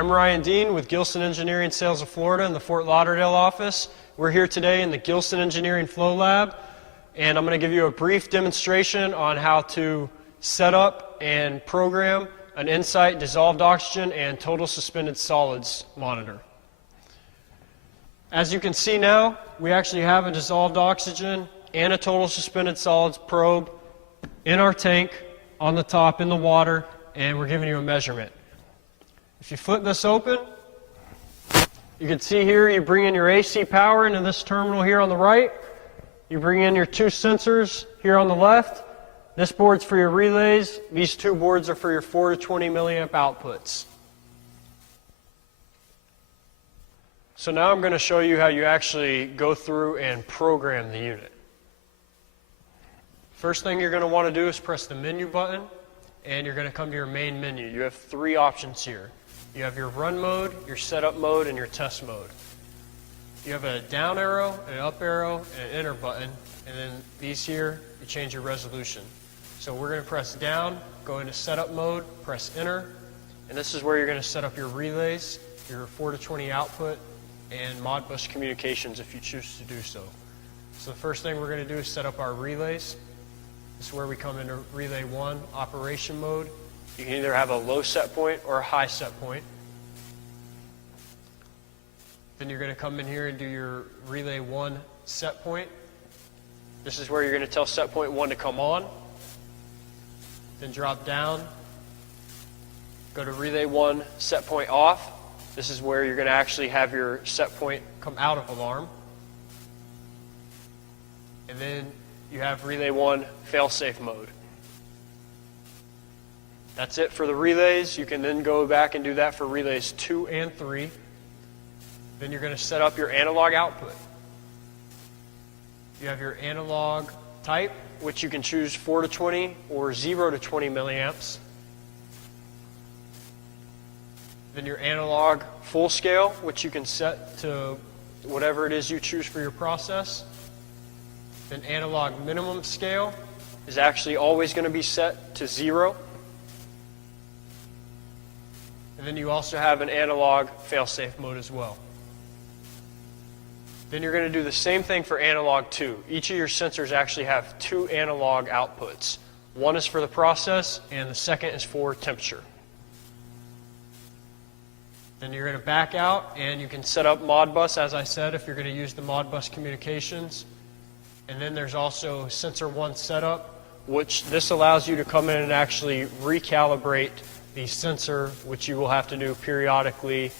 I'm Ryan Dean with Gilson Engineering Sales of Florida in the Fort Lauderdale office. We're here today in the Gilson Engineering Flow Lab, and I'm going to give you a brief demonstration on how to set up and program an Insight dissolved oxygen and total suspended solids monitor. As you can see now, we actually have a dissolved oxygen and a total suspended solids probe in our tank on the top in the water, and we're giving you a measurement. If you flip this open, you can see here you bring in your AC power into this terminal here on the right. You bring in your two sensors here on the left. This board's for your relays. These two boards are for your 4 to 20 milliamp outputs. So now I'm going to show you how you actually go through and program the unit. First thing you're going to want to do is press the menu button, and you're going to come to your main menu. You have three options here. You have your run mode, your setup mode, and your test mode. You have a down arrow, an up arrow, and an enter button, and then these here, you change your resolution. So we're going to press down, go into setup mode, press enter, and this is where you're going to set up your relays, your 4 to 20 output, and Modbus communications if you choose to do so. So the first thing we're going to do is set up our relays. This is where we come into relay 1 operation mode. You can either have a low set point or a high set point. Then you're going to come in here and do your relay 1 set point. This is where you're going to tell set point 1 to come on. Then drop down, go to relay 1 set point off. This is where you're going to actually have your set point come out of alarm. And then you have relay 1 fail-safe mode. That's it for the relays. You can then go back and do that for relays 2 and 3. Then you're going to set up your analog output. You have your analog type, which you can choose 4 to 20 or 0 to 20 milliamps. Then your analog full scale, which you can set to whatever it is you choose for your process. Then analog minimum scale is actually always going to be set to 0. And then you also have an analog fail-safe mode as well. Then you're going to do the same thing for analog 2. Each of your sensors actually have 2 analog outputs. One is for the process, and the second is for temperature. Then you're going to back out, and you can set up Modbus, as I said, if you're going to use the Modbus communications. And then there's also sensor 1 setup, which this allows you to come in and actually recalibrate the sensor, which you will have to do periodically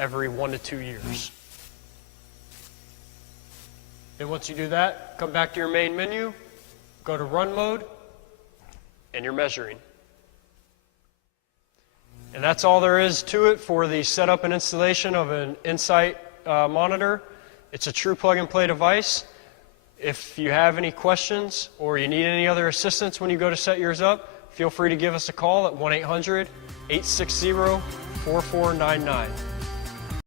every 1 to 2 years. Then once you do that, come back to your main menu, go to run mode, and you're measuring. And that's all there is to it for the setup and installation of an Insight monitor. It's a true plug-and-play device. If you have any questions or you need any other assistance when you go to set yours up, feel free to give us a call at 1-800-860-4499.